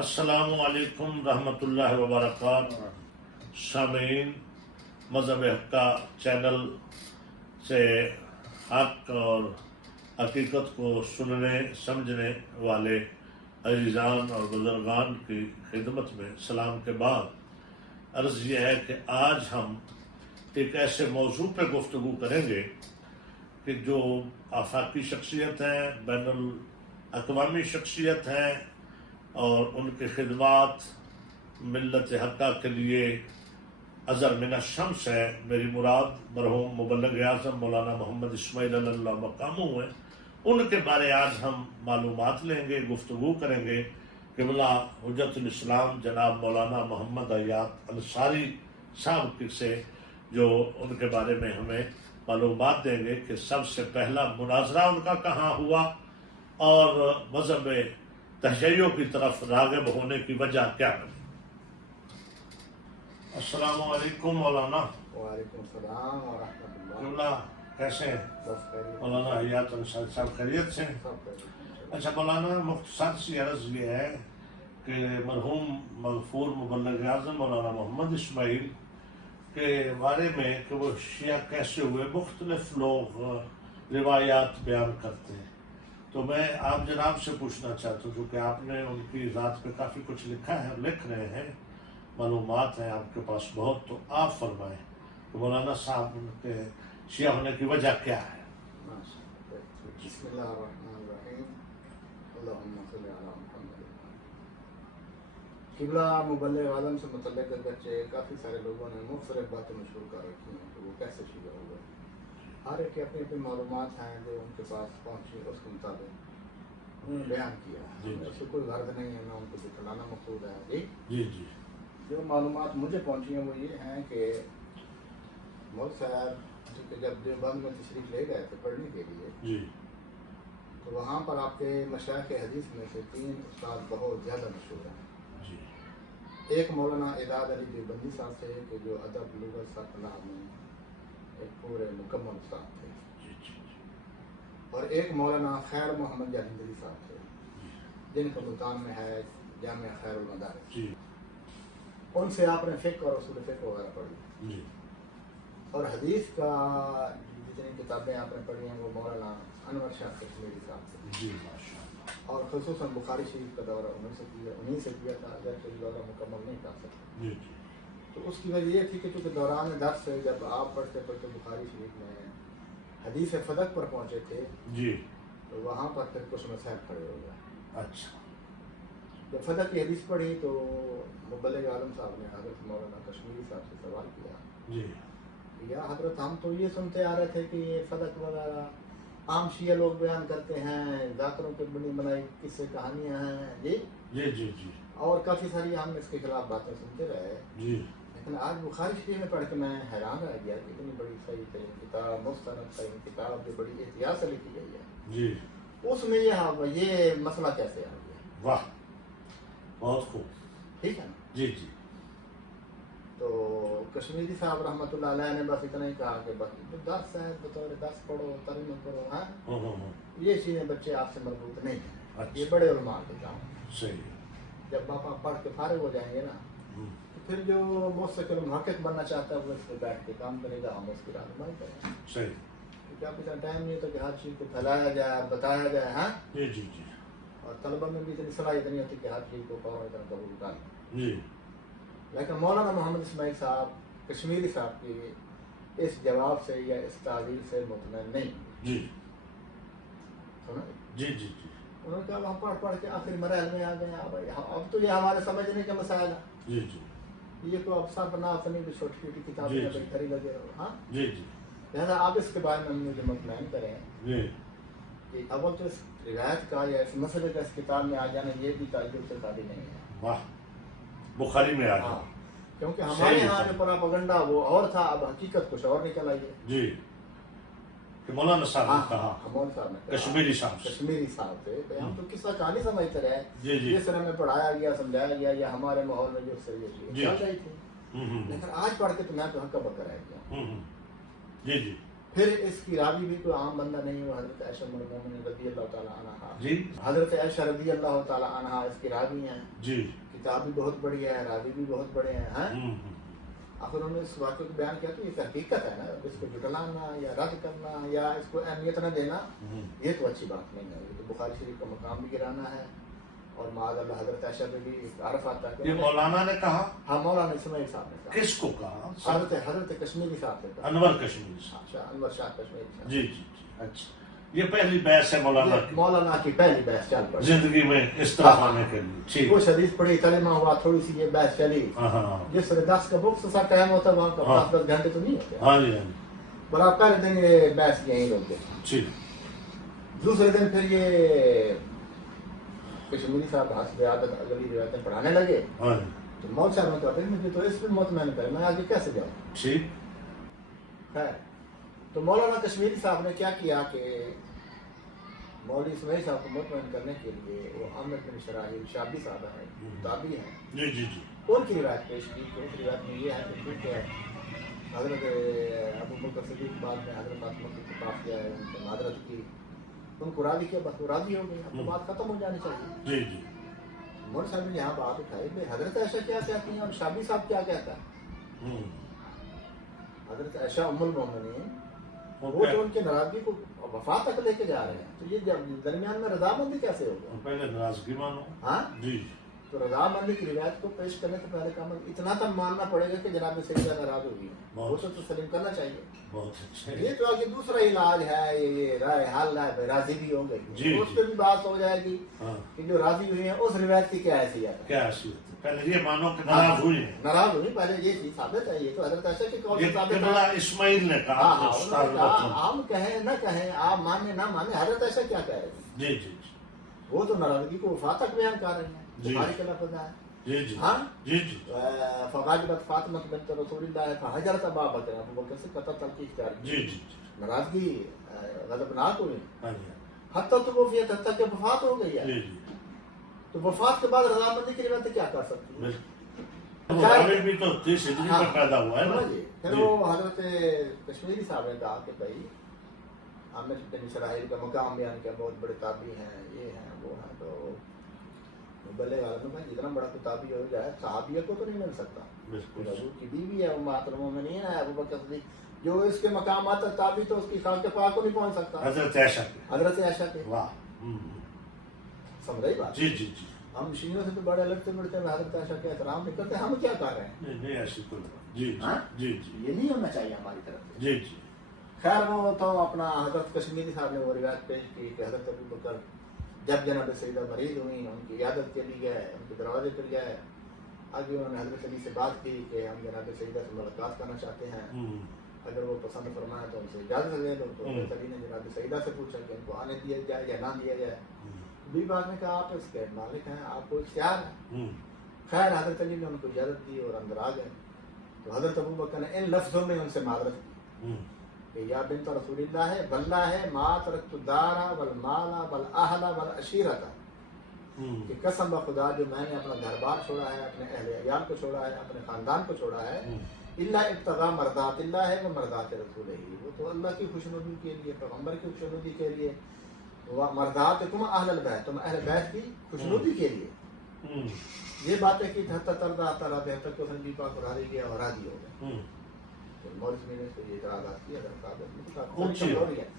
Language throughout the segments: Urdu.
السلام علیکم رحمۃ اللہ وبرکاتہ. سامعین، مذہب حق کا چینل سے حق اور حقیقت کو سننے سمجھنے والے عزیزان اور بزرگان کی خدمت میں سلام کے بعد عرض یہ ہے کہ آج ہم ایک ایسے موضوع پہ گفتگو کریں گے کہ جو آفاقی شخصیت ہیں، بین الاقوامی شخصیت ہیں، اور ان کی خدمات ملت حقہ کے لیے ازر من الشمس ہے. میری مراد مرحوم مبلغ اعظم مولانا محمد اسماعیل علی اللہ مقامہ ہیں. ان کے بارے آج ہم معلومات لیں گے، گفتگو کریں گے. قبلہ حجت الاسلام جناب مولانا محمد عیاد انصاری صاحب سے جو ان کے بارے میں ہمیں معلومات دیں گے کہ سب سے پہلا مناظرہ ان کا کہاں ہوا اور مذہب تشیع کی طرف راغب ہونے کی وجہ کیا بنی. السلام علیکم مولانا. وعلیکم السلام ورحمۃ اللہ. مولانا کیسے ہیں؟ مولانا حیات انصاری صاحب خیریت سے ہیں؟ اچھا مولانا، مختصر سی عرض یہ ہے کہ مرحوم مغفور مبلغ اعظم مولانا محمد اسماعیل کے بارے میں کہ وہ شیعہ کیسے ہوئے، مختلف لوگ روایات بیان کرتے ہیں. تو میں آپ جناب سے پوچھنا چاہتا ہوں کہ آپ نے ان کی ذات پہ کافی کچھ لکھا ہے، لکھ رہے ہیں، معلومات ہیں آپ کے پاس بہت، تو آپ فرمائیں کہ مولانا صاحب ان کے شیعہ ہونے کی وجہ کیا ہے. بسم اللہ الرحمن الرحیم. اللہم صلی علی محمد. قبلہ مبلغ اعظم سے متعلق اگرچہ کافی سارے لوگوں نے مختلف باتیں مشہور کر رکھی ہیں کہ وہ کیسے شیعہ ہوئے. ہر ایک کی اپنی اپنی معلومات ہیں جو ان کے پاس پہنچی، اس کے مطابق انہوں نے بیان کیا. اس سے کوئی غرض نہیں ہے، میں ان کو دکھلانا مقصود ہے. جی جی جو معلومات مجھے پہنچی ہیں وہ یہ ہیں کہ ملک صاحب کہ جب دیوبند میں تشریف لے گئے تھے پڑھنے کے لیے، جی تو وہاں پر آپ کے مشائخ حدیث میں سے 3 استاد بہت زیادہ مشہور ہیں. جی ایک مولانا اعداد علی دیوبندی صاحب تھے کہ جو ادب لغت صنعت میں ایک پورے مکمل استاد تھے، اور ایک مولانا خیر محمد جالندری صاحب تھے جن کا ملتان میں ہے جامعہ خیر المدارس. ان سے آپ نے فقہ اور اصول فقہ وغیرہ پڑھی، اور حدیث کا جتنی کتابیں آپ نے پڑھی ہیں وہ مولانا انور شاہ کشمیری صاحب سے، اور خصوصاً بخاری شریف کا دورہ انہیں سے کیا تھا، اگرچہ دورہ مکمل نہیں کر سکتے. تو اس کی وجہ یہ تھی کہ چونکہ دوران درس سے جب آپ پڑھتے پڑھتے بخاری شریف میں حدیث فدق پر پہنچے تھے جی تو وہاں پر پھر کچھ مسائل کھڑے ہو گئے. اچھا. جب فدق کی حدیث پڑھی تو مبلغ اعظم صاحب نے حضرت مولانا کشمیری صاحب سے سوال کیا، جی یا حضرت ہم تو یہ سنتے آ رہے تھے کہ یہ فدق وغیرہ عام شیعہ لوگ بیان کرتے ہیں، ذاکروں کے بنی بنائی قصے کہانیاں ہیں جی جی جی اور کافی ساری ہم اس کے خلاف باتیں سنتے رہے. جی لیکن آج بخاری شریف میں پڑھ کے میں حیران رہ گیا کہ اتنی بڑی صحیح ترین کتاب، مستند ترین کتاب جو بڑی احتیاط سے لکھی گئی ہے، جی اس میں یہ مسئلہ کیسے آ گیا. واہ، بہت خوب. ٹھیک ہے نا. جی جی تو کشمیری صاحب رحمۃ اللہ علیہ نے بس اتنا ہی کہا کہ بس درس ہے، بطور درس پڑھو، ترجمہ کرو. ہاں یہ چیزیں بچے آپ سے مربوط نہیں ہیں، یہ بڑے علماء کے کام ہیں. صحیح. جب آپ پڑھ کے فارغ ہو جائیں گے نا تو پھر جو مستقل محقق بننا چاہتا ہے وہ اس پہ بیٹھ کے کام کرے گا، ہم اس کی رہنمائی کریں گے. صحیح. کیونکہ آپ کا ٹائم نہیں ہوتا کہ ہر چیز کو پھیلایا جائے، بتایا جائے. ہاں جی جی جی اور طلبہ میں بھی اتنی صلاحیت نہیں ہوتی کہ ہر چیز کو فوراً قبول کر لیں. جی لیکن مولانا محمد اسماعیل صاحب کشمیری صاحب کی اس جواب سے یا اس تعبیر سے مطمئن نہیں. جی سنا جی جی جی انہوں نے کہا ہم پڑھ پڑھ کے آخر مراحل میں آ گئے ہیں، اب تو یہ ہمارے سمجھنے کا مسائل ہے. جی جی یہ تو اب سب ناف نہیں کہ چھوٹی چھوٹی کتابیں کھڑی لگے رہو. ہاں جی جی لہٰذا آپ اس کے بارے میں مجھے مطمئن کریں جی کہ اول تو اس روایت کا یا اس مسئلے کا اس کتاب میں آ جانا یہ بھی تعجب سے خالی نہیں ہے. واہ، بخاری میں آ ہاں جائے. کیونکہ ہمارے یہاں جو پراپگنڈا وہ اور تھا، اب حقیقت کچھ اور نکل آئی ہے. جی کہ مولانا صاحب نے کہا، مولانا صاحب نے کہا، کشمیری صاحب سے. کشمیری صاحب سے ہم تو قصہ کہانی سمجھتے رہے، جی جی جس طرح میں پڑھایا گیا، سمجھایا گیا، یا ہمارے ماحول میں جو چل رہی تھی. لیکن آج پڑھ کے تو میں تو حق بکر رہ گیا. جی جی پھر اس کی راوی بھی کوئی عام بندہ نہیں، وہ حضرت عائشہ ام المومنین رضی اللہ تعالیٰ عنہا. جی حضرت عائشہ رضی اللہ تعالیٰ عنہا اس کی راوی ہیں. جی. کتاب بھی بہت بڑی ہے، راوی بھی بہت بڑے ہیں. ہوں. آخر انہوں نے اس واقعے کو بیان کیا کہ یہ حقیقت ہے نا، اس کو جٹلانا یا رد کرنا یا اس کو اہمیت نہ دینا یہ تو اچھی بات نہیں ہے. یہ تو بخاری شریف کا مقام بھی گرانا ہے، اور معاذ اللہ حضرت عائشہ پہ بھی ایک عرف آتا ہے. یہ مولانا نے کہا؟ ہاں مولانا اسماعیل صاحب نے کہا. کس کو کہا؟ حضرت کشمیری صاحب نے کہا. انور کشمیری صاحب. اچھا، انور شاہ کشمیری صاحب. جی جی جی. اچھا، یہ پہلی بحث ہے مولانا کی مولانا کی پہلی بحث چل پڑی زندگی میں اس طرح آنے کے لیے. ٹھیک. کچھ حدیث پڑھی، کلمہ ہوا، تھوڑی سی یہ بحث چلی. ہاں جس طرح 10 کا بکس سا ٹائم ہوتا ہے وہاں کا 5-10 گھنٹے تو نہیں ہوتے. ہاں جی. بڑا پہلے دن یہ بحث یہیں روک گئے. ٹھیک. دوسرے دن پھر یہ کشمیری صاحب حسب عادت اگلی روایتیں پڑھانے لگے. ہاں جی. تو مول صاحب نے کہا پھر مجھے تو اس میں مطمئن کرے، میں آگے کیسے جاؤں. ٹھیک. خیر، تو مولانا کشمیری صاحب نے کیا کیا کہ مولوی اسماعیل صاحب کو مطمئن کرنے کے لیے وہ احمد بن شراحیل شابی صاحب ہیں، تابعی ہیں، جی جی جی. ان کی روایت پیش کی. کہ اس روایت میں یہ ہے کہ ٹھیک ہے حضرت ابو بکر صدیق بعد میں حضرت فاطمہ کو خطاب کیا ہے، ان سے معذرت کی، ان کو راضی کیا، بس وہ راضی ہو گئی، اب تو بات ختم ہو جانی چاہیے. جی جی. مول صاحب نے یہاں بات اٹھائی کہ حضرت عائشہ کیا کہتی ہیں اور شابی صاحب کیا کہتا ہے. حضرت عائشہ ام المومنین وہ جو ان کے ناراضگی کو وفات تک لے کے جا رہے ہیں، تو یہ درمیان میں رضامندی کیسے ہوگا. پہلے ناراضگی مانو. ہاں جی. تو رضامندی کی روایت کو پیش کرنے سے پہلے کام اتنا تو ماننا پڑے گا کہ جناب سیدہ ناراض ہوگی، وہ تو تسلیم کرنا چاہیے. بہت اچھا. یہ تو آگے دوسرا علاج ہے، یہ رائے حل ہے، راضی بھی ہوں گے، اس پہ بھی بات ہو جائے گی کہ جو راضی ہوئی ہیں اس روایت کی کیا حیثیت ہے. کیا حیثیت ہے؟ پہلے یہ مانو کہ ناراض ہوئی ہیں. ناراض ہوئی، پہلے یہ چیز ثابت ہے. یہ تو حضرت عائشہ کے قول سے ثابت ہے. اسماعیل نے کہا. ہم کہیں نہ کہیں، آپ مانے نہ مانے، حضرت عائشہ کیا کہہ رہے ہیں. جی جی. وہ تو ناراضگی کو وفات تک بیان کر رہے ہیں. بخاری کا لفظ ہے. جی جی. ہاں جی جی. فغاجبت فاطمہ بنت رسول اللہ فحجرت ابا بکر، ابو بکر سے قطع تلقی اختیار کی. جی جی. ناراضگی غضبناک ہوئی ہاں جی. حتیٰ تو وہ حتیٰ کہ وفات ہو گئی ہے. جی جی. تو وفات کے بعد رضامندی کی روایت کیا کر سکتی ہے. بھی تو 30 ہجری میں پیدا ہوا ہے نا. پھر وہ حضرت کشمیری صاحب نے کہا کہ بھائی احمد بن شراحیل کا مقام بیان کیا، بہت بڑے تابعی ہیں، یہ ہیں وہ ہیں. تو بلے والا میں جتنا بڑا کوئی تابعی ہو جائے صحابیہ کو تو نہیں مل سکتا. حضور کی بیوی ہے امہات المومنین ہے ابو بکر صدیق، جو اس کے مقامات تابعی تو اس کی خاک پاک کو نہیں پہنچ سکتا. حضرت عائشہ کے. حضرت عائشہ کے. واہ. سمجھ رہی بات. جی جی جی. ہم شیعوں سے تو بڑے لگتے بڑھتے ہیں، حضرت عائشہ کے احترام نہیں کرتے. ہم کیا کر رہے ہیں؟ نہیں ایسی کوئی بات. جی جی جی. یہ نہیں ہونا چاہیے ہماری طرف سے. جی جی. خیر وہ تو اپنا حضرت کشمیری صاحب نے وہ روایت پیش کی کہ حضرت ابو بکر جب جناب سیدہ مریض ہوئی، ان کی عیادت کے لیے گئے، ان کے دروازے پر گئے. آگے انہوں نے حضرت علی سے بات کی کہ ہم جناب سیدہ سے ملاقات کرنا چاہتے ہیں، اگر وہ پسند فرمائے تو ان سے اجازت لے لو. تو حضرت علی نے جناب سیدہ سے پوچھا کہ ان کو آنے دیا جائے یا نہ دیا جائے. بی بات نے کہا آپ اس کے مالک ہیں، آپ کو اختیار ہے. خیر حضرت علی نے ان کو اجازت دی اور اندر آ گئے. تو حضرت ابو بکر نے ان لفظوں میں ان سے معذرت کی کہ یا بنت رسول اللہ ہے بلّہ ہے ما ترکت الدارا والمالا والاہل والعشیرۃ، کہ قسم بخدا جو میں نے اپنا گھر بار چھوڑا ہے، اپنے اہل عیال کو چھوڑا ہے، اپنے خاندان کو چھوڑا ہے، الا ابتغاء مرضات اللہ ہے و مرضات رسولہ، وہ تو اللہ کی خوشنودی کے لیے، پیغمبر کی خوشنودی کے لیے، مرضاتکم اہل البیت، تم اہل بیت کی خوشنودی کے لیے یہ باتیں کی. حتی ترضا تعالیٰ بہتر کو سنجی پاک اور راضی گیا اور راضی ہو گئے. مولوی نے تو یہ اعتراضات کیا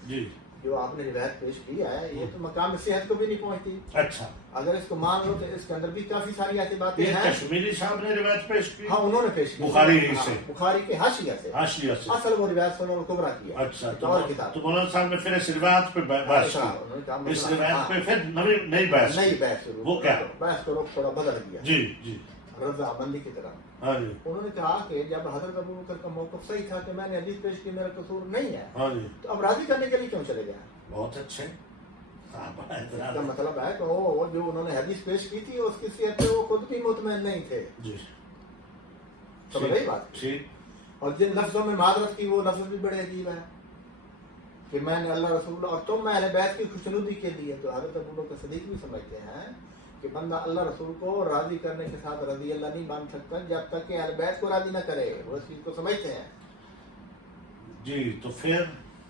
جی جو آپ نے روایت پیش کی ہے یہ تو مقام صحت کو بھی نہیں پہنچتی. اچھا. اگر اس کو مان لو تو اس کے اندر بھی کافی ساری ایسی باتیں ہیں. کشمیری صاحب نے روایت پیش کی. ہاں انہوں نے پیش کی بخاری سے، بخاری کے حاشیہ سے. حاشیہ سے اصل وہ روایت سنن الکبریٰ کی ہے. اچھا. اور کتاب تو مولانا صاحب نے پھر اس روایت پہ بحث کی. اس روایت پہ پھر نئی بحث. نئی بحث شروع. وہ کیا؟ بحث کو تھوڑا بدل دیا. جی جی. رضامندی کی طرح. ہاں جی. انہوں نے کہا کہ جب حضرت ابو بکر کا موقف صحیح تھا کہ میں نے حدیث پیش کی میرا قصور نہیں ہے، ہاں جی، تو اب راضی کرنے کے لیے کیوں چلے گئے؟ بہت اچھے. اس کا مطلب ہے کہ وہ جو انہوں نے حدیث پیش کی تھی اس کی صحت پہ وہ خود بھی مطمئن نہیں تھے. جی سمجھ رہی بات؟ ٹھیک. اور جن لفظوں میں معذرت کی وہ لفظ بھی بڑے عجیب ہیں کہ میں نے اللہ رسول اور تم اہل بیت کی خوشنودی کے لیے. تو حضرت ابو بکر صدیق بھی سمجھتے ہیں کہ بندہ اللہ رسول کو راضی کرنے کے ساتھ رضی اللہ نہیں بن سکتا جب تک کہ اہل بیت کو راضی نہ کرے. وہ اس چیز کو سمجھتے ہیں. جی. تو پھر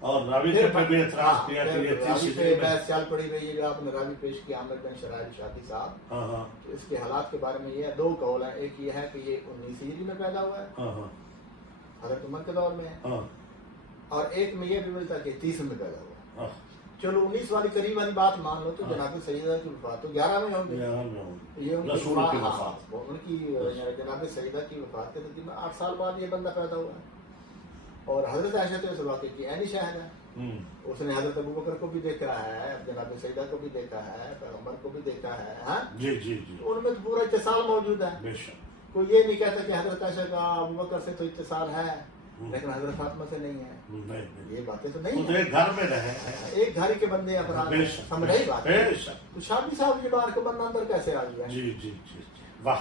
اور راوی کے پہ بھی اعتراض کیا کہ یہ راوی تیسری پہ بحث چل پڑی بھائی، یہ آپ نے راوی پیش کیا عامر بن شرائع شادی صاحب، ہاں ہاں تو اس کے حالات کے بارے میں یہ دو قول ہیں، ایک یہ ہے کہ یہ 19 ہجری میں پیدا ہوا ہے ہاں ہاں حضرت عمر کے دور میں ہے، ہاں اور ایک میں یہ بھی ملتا کہ 30 میں پیدا ہوا ہے۔ ہاں چلو 19 والی قریب والی بات مان لو تو جناب سیدہ کی وفات تو 11 میں ہوگی، یہ ان کی رسول کی وفات، وفات ان کی جناب سیدہ کی وفات کے تقریباً 8 سال بعد یہ بندہ پیدا ہوا ہے، اور حضرت عائشہ تو اس واقعے کی عینی شاہد ہے، اس نے حضرت ابو بکر کو بھی دیکھا ہے، جناب سیدہ کو بھی دیکھا ہے، پیغمبر کو بھی دیکھا ہے، ہاں جی جی جی ان میں تو پورا اتصال موجود ہے۔ بے شک کوئی یہ نہیں کہتا کہ حضرت عائشہ کا ابو بکر سے تو اتصال ہے لیکن حضرت فاطمہ سے نہیں ہے، نہیں یہ باتیں تو وہ نہیں تو ہیں، ایک گھر میں رہے ایک گھر کے بندے افراد بے ہیں، شک سمجھ رہی بات ہے؟ بے شک تو شادی صاحب کی بار کے بندہ اندر کیسے آ گیا؟ جی جی جی جی واہ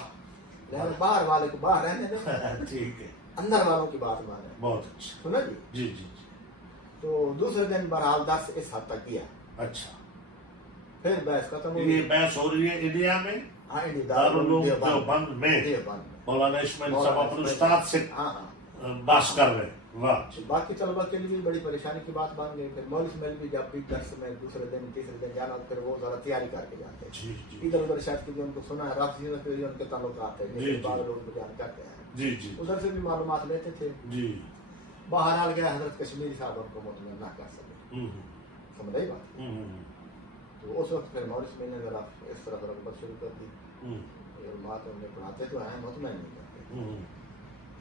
لہذا باہر والے کو باہر رہنے دو، ٹھیک ہے اندر والوں کی بات مانے، بہت اچھا سنا جی؟ جی جی جی تو دوسرے دن بہرحال درس اس حد تک کیا، اچھا پھر بحث ختم ہو یہ گئی۔ بحث ہو رہی ہے انڈیا میں ہاں انڈیا دارالعلوم دیوبند میں دیوبند مولانا اسماعیل صاحب اپنے استاد سے ہاں ہاں بحث کر رہے ہیں واہ باقی طلبہ کے لیے بھی بڑی پریشانی کی بات بن گئی، پھر مولوی اسماعیل بھی جب بھی درس میں دوسرے دن تیسرے دن جانا پھر وہ ذرا تیاری کر کے جاتے ہیں، جی جی ادھر ادھر شاید کہ ان کو سنا ہے رافضیوں سے ان کے تعلقات ہیں، جی، جیسے جی۔ بعض لوگ بیان کرتے ہیں، جی جی ادھر سے بھی معلومات لیتے تھے، جی بہرحال گیا حضرت کشمیری صاحب ان کو مطمئن نہ کر سکے، ہوں سمجھ رہی بات؟ ہوں تو اس وقت پھر مولوی اسماعیل نے ذرا اس طرح رغبت شروع کر دی، ہوں علماء ان میں پڑھاتے تو ہیں مطمئن نہیں کرتے، ہوں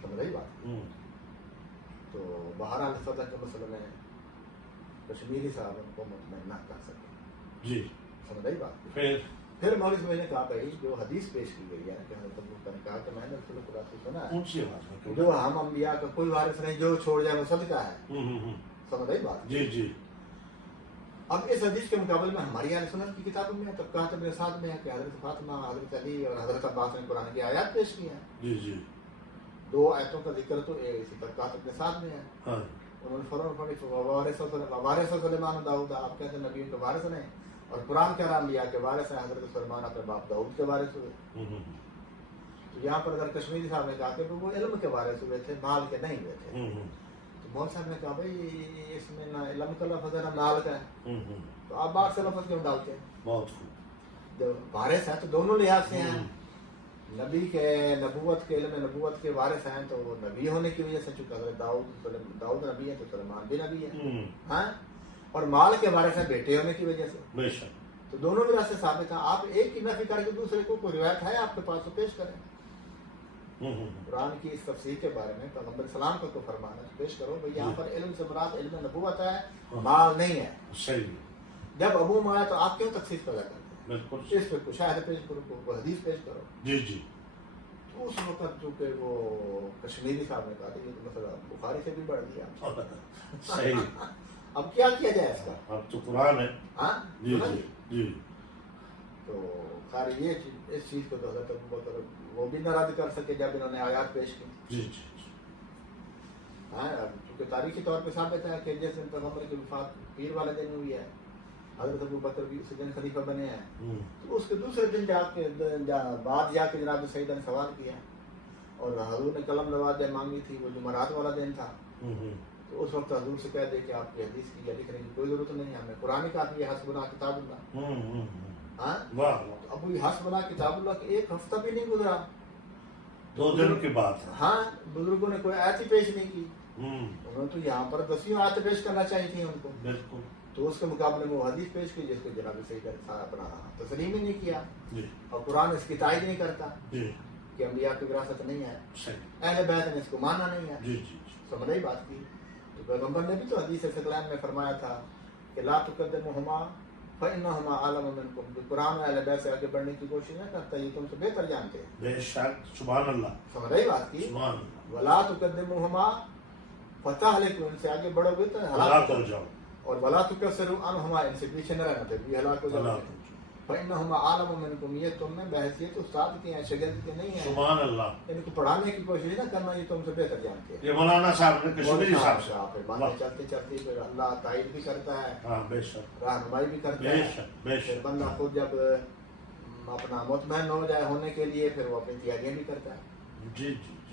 سمجھ رہی بات؟ ہوں تو بہرحال فتح کے مسئلے میں کشمیری صاحب ان کو مطمئن نہ کر سکے، جی سمجھ رہی بات؟ پھر مولوی اسماعیل نے کہا بھائی جو حدیث پیش کی گئی ہے کہ حضرت ابو بکر نے کہا کہ میں نے رسول خدا سے سنا ہے اونچی آواز میں کیوں؟ جو ہم انبیاء کا کوئی وارث نہیں، جو چھوڑ جائے وہ صدقہ ہے، ہوں سمجھ رہی بات؟ جی جی اب اس حدیث کے مقابلے میں ہماری اہل سنت کی کتابوں میں طبقات ابن سعد میں ہے کہ حضرت فاطمہ، حضرت علی اور حضرت عباس نے قرآن کی آیات پیش کی ہیں، جی جی دو آیتوں کا ذکر تو اسی طبقات ابن سعد میں ہے، ہاں انہوں نے فوراً پڑھی وارث سلیمان داؤد، آپ کہتے ہیں نبیوں کے وارث نہیں، اور قرآن کا نام لیا کہ وارث ہیں حضرت سلیمان اپنے باپ داؤد کے وارث ہوئے، تو یہاں پر اگر کشمیری صاحب نے کہا کہ وہ علم کے وارث ہوئے تھے، مال کے نہیں ہوئے تھے، تو مول صاحب نے کہا بھائی اس میں نہ علم کا لفظ ہے نہ مال کا ہے، تو آپ باہر سے لفظ کیوں ڈالتے ہیں؟ بہت خوب جب وارث ہیں تو دونوں لحاظ سے ہیں، نبی کے نبوت کے علم نبوت کے وارث ہیں تو وہ نبی ہونے کی وجہ سے، چونکہ حضرت داؤد نبی ہے تو سلیمان بھی نبی ہے، ہاں، اور مال کے وارث ہیں بیٹے ہونے کی وجہ سے، بے شک تو دونوں وجہ سے ثابت ہے۔ آپ ایک کی نفی کر کے دوسرے کو کوئی روایت ہے آپ کے پاس تو پیش کریں، قرآن کی اس تفسیر کے بارے میں پیغمبر اسلام کو فرمانا ہے، پیش کرو بھئی یہاں پر علم سے مراد علم نبوت ہے، مال نہیں ہے، صحیح جب عموم آیا تو آپ کیوں تخصیص پیدا کرتے ہیں؟ بالکل اس پہ کوئی شاہد پیش کرو، کوئی حدیث پیش کرو، جی جی تو اس وقت چونکہ وہ کشمیری صاحب نے کہا کہ یہ تو مسئلہ بخاری سے بھی بڑھ گیا، صحیح اب کیا کیا جائے اس کا؟ اب تو قرآن ہے ہاں جی جی جی تو خیر یہ اس چیز کو تو حضرت ابو بکر وہ بھی نہ رد کر سکے جب انہوں نے آیات پیش کی، جی جی ہاں چونکہ تاریخی طور پہ ثابت ہے کہ جس دن پیغمبر کی وفات پیر والے دن ہوئی ہے، حضرت ابو بکر بھی اسی دن خلیفہ بنے ہیں، تو اس کے دوسرے دن بعد جا کے جناب سیدہ نے سوال کیا اور حضور نے قلم نواز مانگی تھی، وہ جمعرات والا دن تھا، تو اس وقت حضور سے کہہ دے کہ آپ کی حدیث کی یا لکھنے کی کوئی ضرورت نہیں ہے، ہمیں قرآن کافی ہے، حسبنا کتاب اللہ، ہاں واہ اب وہ حسبنا کتاب اللہ کہ ایک ہفتہ بھی نہیں گزرا، 2 دن کی بات ہے ہاں بزرگوں نے کوئی آیت ہی پیش نہیں کی، انہوں نے تو یہاں پر 10 آیتیں پیش کرنا چاہیے تھی ان کو، بالکل تو اس کے مقابلے میں وہ حدیث پیش کی جس کو جناب سید اپنا تسلیم ہی نہیں کیا، جی اور قرآن اس کی تائید نہیں کرتا جی کہ انبیاء کی وراثت نہیں ہے، صحیح اہل بیت نے اس کو ماننا نہیں ہے، جی جی سمجھ رہی بات کی؟ تو پیغمبر نے بھی تو حدیث ثقلین میں فرمایا تھا کہ لا تقدمہما فإنہما اعلم منکم، قرآن اہل بیت سے آگے بڑھنے کی کوشش نہ کرتا، یہ تم سے بہتر جانتے ہیں، بے شک سبحان اللہ سمجھ رہی بات کی؟ سبحان اللہ ولا تقدمہما فتہلکوا، ان سے آگے بڑھو گے تو ہلاک ہلاک ہو جاؤ اور ولا تکسروا عنہما، ان سے پیچھے نہ رہنا پھر بھی ہلاک ہو جاؤ ہلاک گے، ہو جاؤ فإنہما اعلم منکم، یہ تم میں بحثیت استاد کے ہیں، شاگرد کے نہیں ہیں، سبحان اللہ ان کو پڑھانے کی کوشش نہ کرنا، یہ تم سے بہتر جانتے ہیں، یہ مولانا صاحب نے کشمیری صاحب سے پھر مانتے چلتے چلتے پھر اللہ تائید بھی کرتا ہے، ہاں بے شک رہنمائی بھی کرتا بے ہے، شک بے پھر شک بندہ خود جب اپنا مطمئن ہو جائے ہونے کے لیے پھر وہ اپنی تیاریاں بھی کرتا ہے، جی جی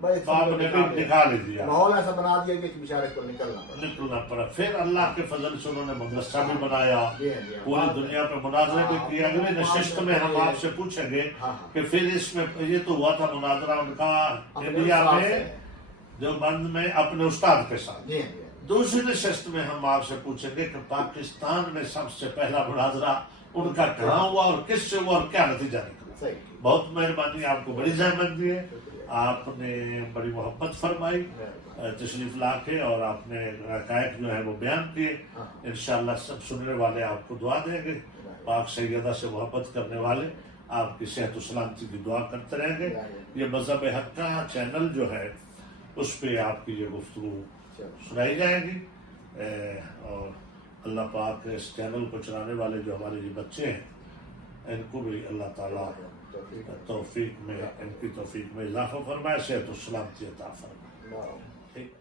بھائی باپ نے بھی نکال ہی دیا، ماحول ایسا بنا دیا کہ بیچارے کو نکلنا پڑا. نکلنا پڑا. پھر اللہ کے فضل سے انہوں نے مدرسہ بھی بنایا، جی ہاں، جی ہاں. پوری دنیا پہ مناظرے بھی کیا گئے. نشست میں ہم آپ سے پوچھیں گے کہ پھر اس میں یہ تو ہوا تھا مناظرہ ان کا انڈیا میں دیوبند میں اپنے استاد کے ساتھ. جی ہاں، جی ہاں. دوسری نشست میں ہم آپ سے پوچھیں گے کہ پاکستان میں سب سے پہلا مناظرہ ان کا کہاں ہوا اور کس سے ہوا اور کیا نتیجہ نکلا. صحیح. بہت مہربانی، آپ کو بڑی زحمت دی ہے، آپ نے بڑی محبت فرمائی، تشریف لا کے، اور آپ نے حقائق جو ہے وہ بیان کیے. انشاءاللہ سب سننے والے آپ کو دعا دیں گے، پاک سیدہ سے محبت کرنے والے آپ کی صحت و سلامتی کی دعا کرتے رہیں گے. یہ مذہب حق کا چینل جو ہے اس پہ آپ کی یہ گفتگو سنائی جائے گی. اور اللہ پاک اس چینل کو چلانے والے جو ہمارے یہ بچے ہیں ان کو بھی اللہ تعالیٰ توفیق میں، ان کی توفیق میں اضافہ فرمائے، صحت و سلامتی عطا فرمائے. ٹھیک.